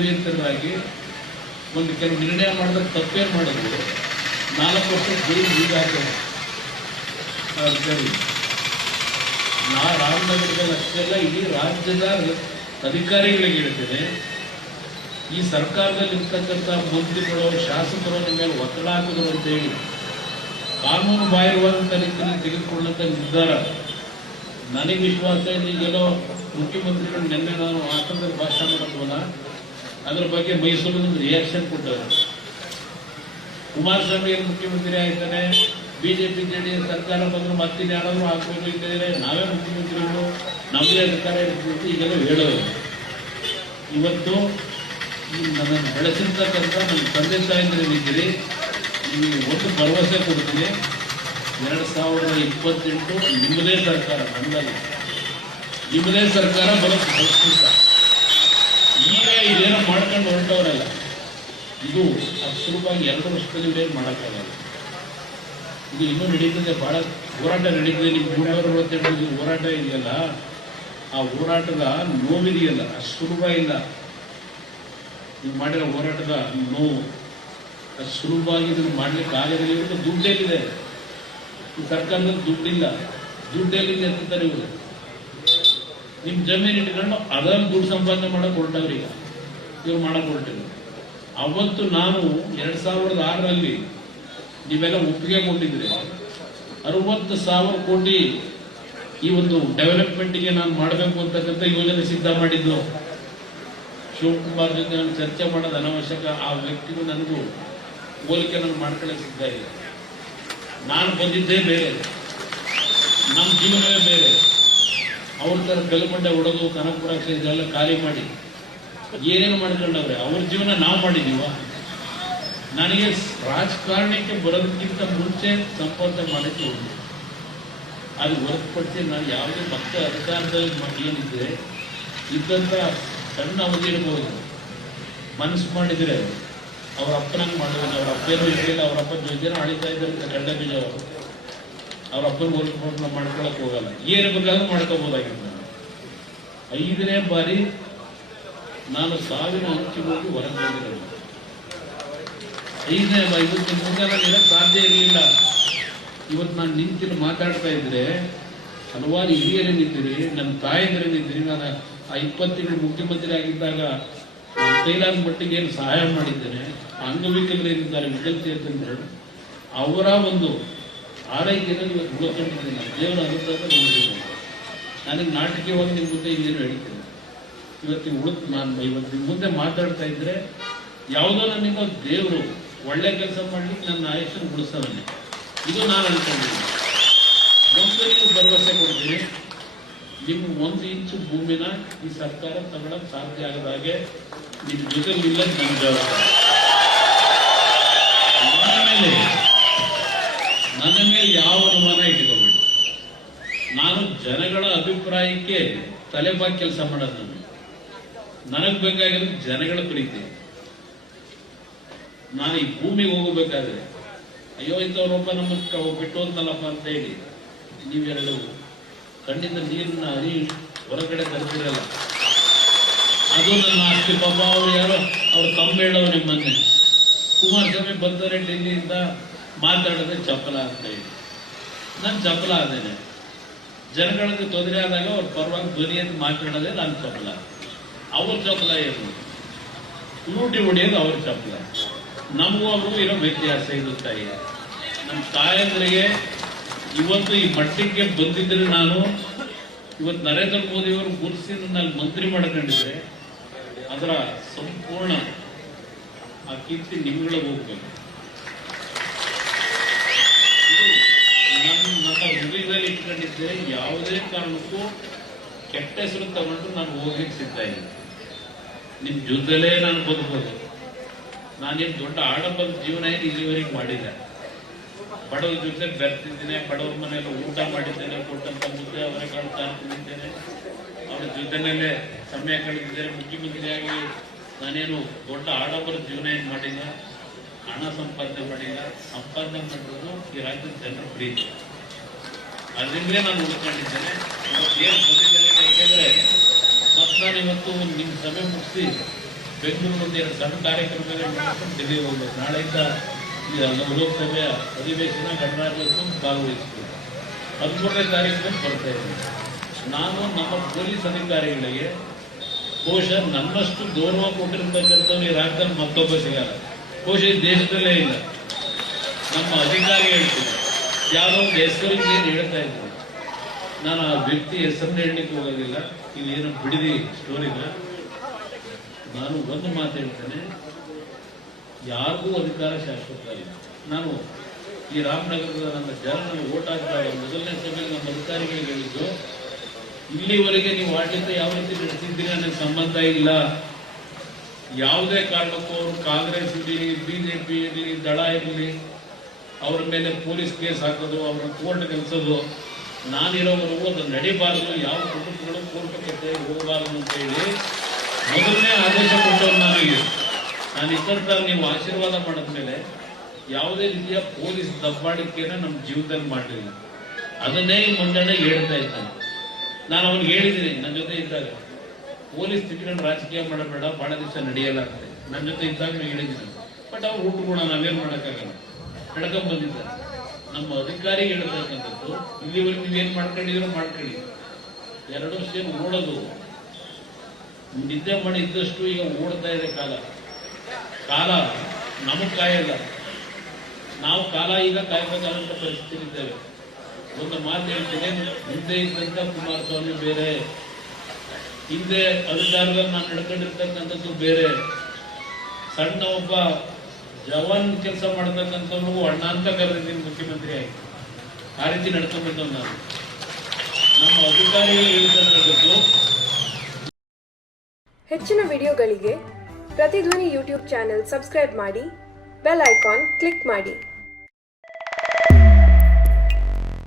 ನಿರಂತರವಾಗಿ ಒಂದು ಕೆಲವು ನಿರ್ಣಯ ಮಾಡಿದ್ರೆ ತಪ್ಪೇನು ಮಾಡಿದ್ರು 4 ವರ್ಷ ಜೈಲು ಈಗಾಗ್ತದೆ. ಸರಿ, ರಾಮನಗರದಲ್ಲಿ ಅಷ್ಟೇ ಅಲ್ಲ, ಇಡೀ ರಾಜ್ಯದ ಅಧಿಕಾರಿಗಳಿಗೆ ಹೇಳ್ತೇನೆ, ಈ ಸರ್ಕಾರದಲ್ಲಿ ಇರ್ತಕ್ಕಂಥ ಮಂತ್ರಿಗಳು ಶಾಸಕರು ನಿಮ್ಮ ಮೇಲೆ ಒತ್ತಡ ಹಾಕಿದ್ರು ಅಂತ ಹೇಳಿ ಕಾನೂನು ಬಾಹಿರವಾದಂಥ ರೀತಿಯಲ್ಲಿ ತೆಗೆದುಕೊಳ್ಳುವಂಥ ನಿರ್ಧಾರ ನನಗೆ ವಿಶ್ವಾಸ ಇದೆ. ಈಗೆಲ್ಲೋ ಮುಖ್ಯಮಂತ್ರಿಗಳು ನಿನ್ನೆ ನಾನು ಹಾಸನದಲ್ಲಿ ಭಾಷಣ ಮಾಡೋದ್ವಲ್ಲ, ಅದರ ಬಗ್ಗೆ ಮೈಸೂರಿನಲ್ಲಿ ರಿಯಾಕ್ಷನ್ ಕೊಟ್ಟರು. ಕುಮಾರಸ್ವಾಮಿ ಮುಖ್ಯಮಂತ್ರಿ ಆಯ್ತಾನೆ, ಬಿಜೆಪಿ ಜೆಡಿಎಸ್ ಸರ್ಕಾರ ಬಂದ್ರು ಮತ್ತೆ ಯಾರಾದ್ರೂ ಹಾಕ್ಬೇಕು ಇದ್ದರೆ ನಾವೇ ಮುಖ್ಯಮಂತ್ರಿಗಳು, ನಮಗೆ ಅಧಿಕಾರ ಇರ್ತೀವಿ, ಈಗೆಲ್ಲ ಹೇಳೋರು. ಇವತ್ತು ನನ್ನನ್ನು ಬೆಳೆಸಿರ್ತಕ್ಕಂಥ ನನ್ನ ತಂದೆ ತಾಯಿಗಳಿದ್ದೀರಿ, ನಿಮಗೆ ಒಂದು ಭರವಸೆ ಕೊಡ್ತೀನಿ, 2028 ನಿಮ್ಮದೇ ಸರ್ಕಾರ, ನಮ್ಮದಲ್ಲ, ನಿಮ್ಮದೇ ಸರ್ಕಾರ ಬರೋದು ಪ್ರಸ್ತುತ. ಈಗ ಇದೇನೋ ಮಾಡ್ಕೊಂಡು ಹೊರಟವರಲ್ಲ, ಇದು ಸುಲಭವಾಗಿ 2 ವರ್ಷದಲ್ಲಿ ಇದೇನು ಮಾಡೋಕ್ಕಾಗಲ್ಲ. ಇದು ಇನ್ನೂ ನಡೀತದೆ, ಬಹಳ ಹೋರಾಟ ನಡೀತದೆ. ನಿಮ್ಮ 360 ಹೋರಾಟ ಇದೆಯಲ್ಲ, ಆ ಹೋರಾಟದ ನೋವಿದೆಯಲ್ಲ, ಅಷ್ಟು ಸುಲಭ ಇಲ್ಲ. ನೀವು ಮಾಡಿರೋ ಹೋರಾಟದ ನೋವು ಅಷ್ಟು ಸುಲಭವಾಗಿ ಇದನ್ನು ಮಾಡ್ಲಿಕ್ಕೆ ಆಗೋದಿಲ್ಲ. ಇವತ್ತು ದುಡ್ಡೆಲ್ಲಿದೆ, ಈ ಸರ್ಕಾರದಲ್ಲಿ ದುಡ್ಡಿಲ್ಲ, ದುಡ್ಡೆಲ್ಲಿದೆ ಅಂತಾರೆ ಇವರು. ನಿಮ್ಮ ಜಮೀನು ಇಟ್ಕೊಂಡು ಅದನ್ನು ದುಡ್ಡು ಸಂಪಾದನೆ ಮಾಡಕ್ಕೆ ಹೊರಟವ್ರು. ಈಗ ಇವ್ರು ಮಾಡಕ್ಕೆ ಹೊರಟಿದ್ರು. ಅವತ್ತು ನಾನು 2006ರಲ್ಲಿ ನೀವೆಲ್ಲ ಒಪ್ಪಿಗೆ ಕೊಟ್ಟಿದ್ರೆ 60,000 ಕೋಟಿ ಈ ಒಂದು ಡೆವಲಪ್ಮೆಂಟ್ಗೆ ನಾನು ಮಾಡಬೇಕು ಅಂತಕ್ಕಂಥ ಯೋಜನೆ ಸಿದ್ಧ ಮಾಡಿದ್ದು. ಶಿವಕುಮಾರ್ ಜೊತೆ ನಾನು ಚರ್ಚೆ ಮಾಡೋದು ಅನವಶ್ಯಕ. ಆ ವ್ಯಕ್ತಿಗೂ ನನಗೂ ಹೋಲಿಕೆ ನಾನು ಮಾಡ್ಕೊಳ್ಳೋಕೆ ಸಿದ್ಧ ಇಲ್ಲ. ನಾನು ಬಂದಿದ್ದೇ ಬೇರೆ, ನಮ್ಮ ಜೀವನವೇ ಬೇರೆ. ಅವ್ರ ಥರ ಕಲ್ಮಂಡೆ ಹೊಡೆದು ಕನಕಪುರ ಇದೆಲ್ಲ ಖಾಲಿ ಮಾಡಿ ಏನೇನು ಮಾಡ್ಕೊಂಡವ್ರೆ, ಅವ್ರ ಜೀವನ ನಾವು ಮಾಡಿದೀವ. ನನಗೆ ರಾಜಕಾರಣಕ್ಕೆ ಬರೋದಕ್ಕಿಂತ ಮುಂಚೆ ಸಂಪಾದನೆ ಮಾಡೋಕ್ಕೆ ಹೋಗಿ ಅದು ಹೊರತುಪಡಿಸಿ ನಾನು ಯಾವುದೇ ಮತ್ತೆ ಅಧಿಕಾರದಲ್ಲಿ ಏನಿದ್ರೆ ಇದ್ದಂಥ ಸಣ್ಣ ಅವಧಿ ಇರ್ಬೋದು, ಮನಸ್ಸು ಮಾಡಿದರೆ ಅವ್ರ ಅಪ್ಪನಂಗೆ ಮಾಡಿದ್ರೆ, ಅವ್ರ ಅಪ್ಪೇನೂ ಇರಲಿಲ್ಲ, ಅವ್ರ ಅಪ್ಪ ಜೊತೆನೂ ಆಳಿತಾ ಇದ್ದಾರೆ ಗಂಡ ಬೀಜ. ಅವ್ರ ಅಪ್ಪನ ಹೋಲಿಕೆ ಮಾಡ್ಕೊಳಕ್ ಹೋಗಲ್ಲ, ಏನು ಬೇಕಾದ್ರೂ ಮಾಡ್ಕೋಬೋದಾಗಿತ್ತು. 5ನೇ ಬಾರಿ ನಾನು ಸಾವಿನ ಹಂಚಿಗೆ ಹೋಗಿ ಹೊರಗೆ ಬಂದಿರೋದು. 5ನೇ ಬಾರಿ. ಇವತ್ತು ಮುಂದೆ ನಾನು ಇರೋಕ್ಕೆ ಸಾಧ್ಯ ಇರಲಿಲ್ಲ. ಇವತ್ತು ನಾನು ನಿಂತು ಮಾತಾಡ್ತಾ ಇದ್ರೆ ಹಲವಾರು ಹಿರಿಯರೇ ನಿಂತಿರಿ, ನನ್ನ ತಾಯಿದ್ರೆ ನಿಂತಿರಿ. ನಾನು ಆ 20 ತಿಂಗಳು ಮುಖ್ಯಮಂತ್ರಿ ಆಗಿದ್ದಾಗ ಕೈಲಾದ ಮಟ್ಟಿಗೆ ಏನು ಸಹಾಯ ಮಾಡಿದ್ದೇನೆ. ಅಂಗವಿಕಲರಿದ್ದಾರೆ, ವಿಕಲಚೇತನರು, ಅವರ ಒಂದು ಆರೈಕೆಯನ್ನು ಇವತ್ತು ಉಳ್ಕೊಂಡಿದ್ದೀನಿ. ದೇವರ ಅನುಗ್ರಹ ನೋಡಿದ್ದೀನಿ. ನನಗೆ ನಾಟಕವಾಗಿ ನಿಮ್ಮ ಮುಂದೆ ಇನ್ನೇನು ಹೇಳ್ತೀನಿ. ಇವತ್ತು ನಾನು ಇವತ್ತು ನಿಮ್ಮ ಮುಂದೆ ಮಾತಾಡ್ತಾ ಇದ್ರೆ ಯಾವುದೋ ನನ್ನಿಂದ ದೇವರು ಒಳ್ಳೆ ಕೆಲಸ ಮಾಡ್ಲಿಕ್ಕೆ ನನ್ನ ಆಯುಷ್ಯನ ಉಳಿಸೋದನ್ನೇ, ಇದು ನಾನು ಅನ್ಕೊಂಡಿದ್ದೀನಿ. ಒಂದು ನೀವು ಭರವಸೆ ಕೊಡ್ತೀನಿ, ನಿಮ್ಮ 1 ಇಂಚು ಭೂಮಿನ ಈ ಸರ್ಕಾರ ತಗೊಳ್ಳೋಕೆ ಸಾಧ್ಯ ಆಗದ ಹಾಗೆ ನಿಮ್ಮ ಜೊತೆಲಿಲ್ಲ ನನ್ನ ಜವಾಬ್ದಾರಿ. ನನ್ನ ಮೇಲೆ ಯಾವ ಅನುಮಾನ ಇಟ್ಕೋಬೇಡಿ. ನಾನು ಜನಗಳ ಅಭಿಪ್ರಾಯಕ್ಕೆ ತಲೆಬಾಗಿ ಕೆಲಸ ಮಾಡೋದು. ನನಗೆ ಬೇಕಾಗಿರೋದು ಜನಗಳ ಪ್ರೀತಿ. ನಾನು ಈ ಭೂಮಿಗೆ ಹೋಗಬೇಕಾದ್ರೆ ಅಯ್ಯೋ ಇಂಥವ್ರೊಬ್ಬ ನಮ್ಮನ್ನು ಬಿಟ್ಟು ಹೋದ್ನಲ್ಲಪ್ಪ ಅಂತ ಹೇಳಿ ನೀವೆರಡು ಕಣ್ಣಿಂದ ನೀರನ್ನ ಹೊರಗಡೆ ತರ್ತಿರಲ್ಲ, ಅದು ನನ್ನ ಆಸ್ತಿ. ಪಾಪ ಅವ್ರು ಯಾರೋ ಅವ್ರು ತಮ್ಮ ಹೇಳೋರು ನಿಮ್ಮನ್ನೇ ಕುಮಾರಸ್ವಾಮಿ ಬರ್ತಾರೆ ಡೆಲ್ಲಿಯಿಂದ ಮಾತಾಡೋದೇ ಚಪಲ ಅಂತ ಹೇಳಿ. ನಾನು ಚಪಲ ಆದೇನೆ. ಜನಗಳಿಗೆ ತೊಂದರೆ ಆದಾಗ ಅವ್ರ ಪರವಾಗಿ ಧ್ವನಿಯನ್ನು ಮಾತಾಡೋದೇ ನಾನು ಚಪಲ. ಅವ್ರ ಚಪಲ ಏನು, ಲೂಟಿ ಹೊಡೆಯೋದು ಅವ್ರ ಚಪಲ. ನಮಗೂ ಅವ್ರಿಗೂ ಇರೋ ವ್ಯತ್ಯಾಸ ಇದು. ತಾಯಿ ನಮ್ಮ ತಾಯಂದ್ರಿಗೆ ಇವತ್ತು ಈ ಮಟ್ಟಕ್ಕೆ ಬಂದಿದ್ರೆ, ನಾನು ಇವತ್ತು ನರೇಂದ್ರ ಮೋದಿ ಅವರು ಗುರುಸಿ ನನ್ನ ಮಂತ್ರಿ ಮಾಡ್ಕೊಂಡಿದ್ರೆ ಅದರ ಸಂಪೂರ್ಣ ಆ ಕೀರ್ತಿ ನಿಮ್ಗಳಿಗೆ ಹೋಗ್ಬೇಕು. ನನ್ನ ಹೃದಯದಲ್ಲಿ ಇಟ್ಕೊಂಡಿದ್ದರೆ ಯಾವುದೇ ಕಾರಣಕ್ಕೂ ಕೆಟ್ಟ ಹೆಸರು ತಗೊಂಡು ನಾನು ಹೋಗ್ಲಿಕ್ಕೆ ಸಿದ್ಧ ಇಲ್ಲ. ನಿಮ್ ಜೊತೆಲೇ ನಾನು ಬದುಕೋದು. ನಾನೇನು ದೊಡ್ಡ ಆಡಂಬರದ ಜೀವನ ಏನು ಇಲ್ಲಿವರೆಗೆ ಮಾಡಿಲ್ಲ. ಬಡವ್ರ ಜೊತೆ ಬೆರ್ತಿದ್ದೇನೆ, ಬಡವ್ರ ಮನೆಯಲ್ಲಿ ಊಟ ಮಾಡಿದ್ದೇನೆ, ಕೊಟ್ಟಂತ ಮುದ್ದೆ ಅವರೆಕಾಳು ತಿಂದಿದ್ದೇನೆ, ಅವ್ರ ಜೊತೆನಲ್ಲೇ ಸಮಯ ಕಳೆದಿದ್ದೇನೆ. ಮುಖ್ಯಮಂತ್ರಿಯಾಗಿ ನಾನೇನು ದೊಡ್ಡ ಆಡಂಬರದ ಜೀವನ ಏನು ಮಾಡಿಲ್ಲ, ಹಣ ಸಂಪಾದನೆ ಮಾಡಿಲ್ಲ. ಸಂಪಾದನೆ ಮಾಡಿರೋದು ಈ ರಾಜ್ಯದ ಜನರ ಪ್ರೀತಿ, ಅದರಿಂದಲೇ ನಾನು ಉಳ್ಕೊಂಡಿದ್ದೇನೆ. ಏನು ಬಂದಿದ್ದೇನೆ ಯಾಕೆಂದ್ರೆ ಮತ್ತೆ ನಾನು ಇವತ್ತು ನಿಮ್ಮ ಸಭೆ ಮುಗಿಸಿ ಬೆಂಗಳೂರಲ್ಲಿ ಎರಡು ಸಣ್ಣ ಕಾರ್ಯಕ್ರಮಗಳು ಮಾಡ್ಕೊಂಡು ಡೆಲ್ಲಿ ಹೋಗ್ಬೇಕು. ನಾಳೆಯಿಂದ ಲೋಕಸಭೆಯ ಅಧಿವೇಶನ ಗಣರಾಜ್ಯೋತ್ಸವ ಭಾಗವಹಿಸ್ತೀವಿ. 13ನೇ ತಾರೀಕು ಬರ್ತಾ ಇದ್ದೀನಿ. ನಾನು ನಮ್ಮ ಪೊಲೀಸ್ ಅಧಿಕಾರಿಗಳಿಗೆ ಬಹುಶಃ ನನ್ನಷ್ಟು ಗೌರವ ಕೊಟ್ಟಿರ್ತಕ್ಕಂಥವ್ರು ಈ ರಾಜ್ಯದಲ್ಲಿ ಮತ್ತೊಬ್ಬ ಸಿಗಲ್ಲ. ಬಹುಶಃ ಈ ದೇಶದಲ್ಲೇ ಇಲ್ಲ. ನಮ್ಮ ಅಧಿಕಾರಿ ಹೇಳ್ತೀನಿ, ಯಾವುದೋ ಒಂದು ಹೆಸರಿಗೆ ಏನು ಹೇಳ್ತಾ ಇದ್ರು, ನಾನು ಆ ವ್ಯಕ್ತಿ ಹೆಸರನ್ನ ಹೇಳಲಿಕ್ಕೆ ಹೋಗೋದಿಲ್ಲ, ಇದೇನು ಬಿಡಿದಿ ಸ್ಟೋರಿನ. ನಾನು ಒಂದು ಮಾತು ಹೇಳ್ತೇನೆ, ಯಾರಿಗೂ ಅಧಿಕಾರ ಶಾಶ್ವತ ಇಲ್ಲ. ನಾನು ಈ ರಾಮನಗರದ ನನ್ನ ಜನ ಓಟ್ ಹಾಕಿದಾಗ ಮೊದಲನೇ ಸಭೆಯಲ್ಲಿ ನಮ್ಮ ಅಧಿಕಾರಿಗಳಿಗೆ ಹೇಳಿದ್ದು, ಇಲ್ಲಿವರೆಗೆ ನೀವು ಆಡಳಿತ ಯಾವ ರೀತಿ ನಡೆಸಿದ್ದೀರಿ ನನಗೆ ಸಂಬಂಧ ಇಲ್ಲ. ಯಾವುದೇ ಕಾರಣಕ್ಕೂ ಅವರು ಕಾಂಗ್ರೆಸ್ ಇರಲಿ, ಬಿಜೆಪಿ ಇರಲಿ, ದಳ ಇರಲಿ, ಅವರ ಮೇಲೆ ಪೊಲೀಸ್ ಕೇಸ್ ಹಾಕೋದು, ಅವರ ಕೋರ್ಟ್ ಕಲಿಸೋದು ನಾನಿರೋವರೆಗೂ ಅದು ನಡೀಬಾರದು. ಯಾವ ಕುಟುಂಬಗಳು ಕೋರ್ಟ್ ಕಟ್ಟೆ ಹೋಗಬಾರದು ಅಂತ ಹೇಳಿ ಮೊದಲನೇ ಆದೇಶ ಕೊಟ್ಟವ್ರು ನನಗೆ. ನಾನು ಇದ್ದಂತ ನೀವು ಆಶೀರ್ವಾದ ಮಾಡಿದ್ಮೇಲೆ ಯಾವುದೇ ರೀತಿಯ ಪೊಲೀಸ್ ದಬ್ಬಾಳಿಕೆಯನ್ನು ನಮ್ಮ ಜೀವನದಲ್ಲಿ ಮಾಡಲಿಲ್ಲ. ಅದನ್ನೇ ಈ ಮುಂದೆನೆ ಹೇಳ್ತಾ ಇದ್ದಾನೆ. ನಾನು ಅವ್ನಿಗೆ ಹೇಳಿದ್ದೀನಿ, ನನ್ನ ಜೊತೆ ಇದ್ದಾಗ ಪೊಲೀಸ್ ತಿಟ್ಕೊಂಡು ರಾಜಕೀಯ ಮಾಡಬೇಡ, ಬಹಳ ದಿವಸ ನಡೆಯಲ್ಲ ಅಂತ ನನ್ನ ಜೊತೆ ಇದ್ದಾಗ ಹೇಳಿದ್ದೀನಿ. ಬಟ್ ಅವ್ರು ಹುಟ್ಟುಗುಣ ನಾವೇನು ಮಾಡೋಕ್ಕಾಗಲ್ಲ, ನಡ್ಕೊಂಡ್ ಬಂದಿದ್ದಾರೆ. ನಮ್ಮ ಅಧಿಕಾರಿಗೆ ಹೇಳ್ತಕ್ಕಂಥದ್ದು, ಇಲ್ಲಿವರೆಗೆ ನೀವೇನು ಮಾಡ್ಕೊಂಡಿದ್ರು ಮಾಡ್ಕೊಳ್ಳಿ, 2 ವರ್ಷ ಓಡೋದು ನಿದ್ದೆ ಮಾಡಿ ಇದ್ದಷ್ಟು ಈಗ ಓಡ್ತಾ ಇದೆ ಕಾಲ. ಕಾಲ ನಮಗೆ ಕಾಯಲ್ಲ, ನಾವು ಕಾಲ ಈಗ ಕಾಯಬೇಕಾದಂತ ಪರಿಸ್ಥಿತಿ ಇದ್ದೇವೆ. ಒಂದು ಮಾತು ಹೇಳ್ತೀನಿ, ಹಿಂದೆ ಇದ್ದಂತ ಕುಮಾರಸ್ವಾಮಿ ಬೇರೆ, ಹಿಂದೆ ಅಧಿಕಾರದಲ್ಲಿ ನಾನು ನಡ್ಕೊಂಡಿರ್ತಕ್ಕಂಥದ್ದು ಬೇರೆ. ಸಣ್ಣ ಒಬ್ಬ ಜವಾನ್ ಕೆಲಸ ಮಾಡ್ತಕ್ಕಂಥವ್ರು ಅಣ್ಣ ಅಂತ ಕರೆದಿದ್ದೀನಿ ಮುಖ್ಯಮಂತ್ರಿ ಆಗಿ. ಆ ರೀತಿ ನಡ್ಕೊಂಡ್ ಬಂದವ್ ನಾನು. ನಮ್ಮ ಅಧಿಕಾರಿಗಳು ಹೇಳ್ತಕ್ಕಂಥದ್ದು. ಹೆಚ್ಚಿನ ವಿಡಿಯೋಗಳಿಗೆ ಪ್ರತಿಧ್ವನಿ ಯೂಟ್ಯೂಬ್ ಚಾನೆಲ್ ಸಬ್ಸ್ಕ್ರೈಬ್ ಮಾಡಿ, ಬೆಲ್ ಐಕಾನ್ ಕ್ಲಿಕ್ ಮಾಡಿ.